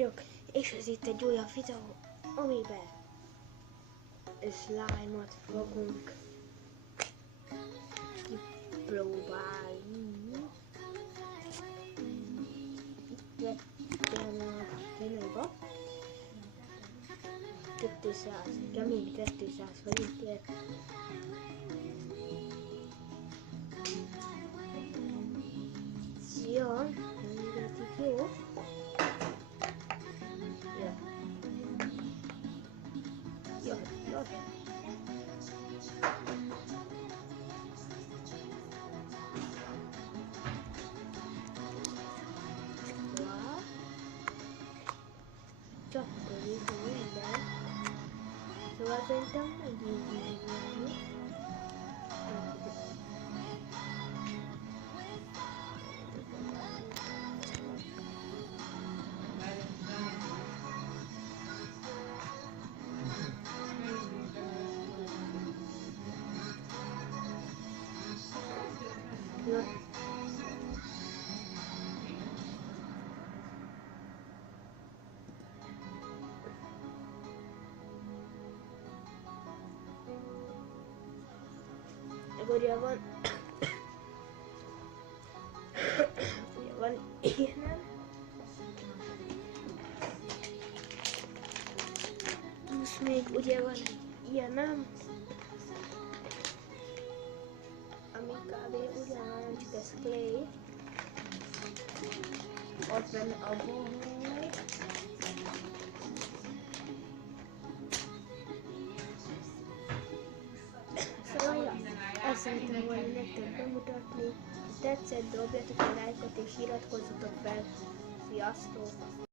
vagyok, és ez itt egy olyan videó, amiben slime-ot fogunk kipróbálni. Itt vettem a kínaiba 200, kemény 200 forintért. Ja, nem értik jó. Ja. Csak körülbelül minden. Szóval szerintem megint ugye van ilyen, most még ugye van ilyenem, ami kb. Ugyanolyan, csak ez clay, ott benne a bohói. Szóval ja, ezt szeretném volna nektek bemutatni. Ha tetszett, dobjatok a lájkot és iratkozzatok fel. Sziasztok!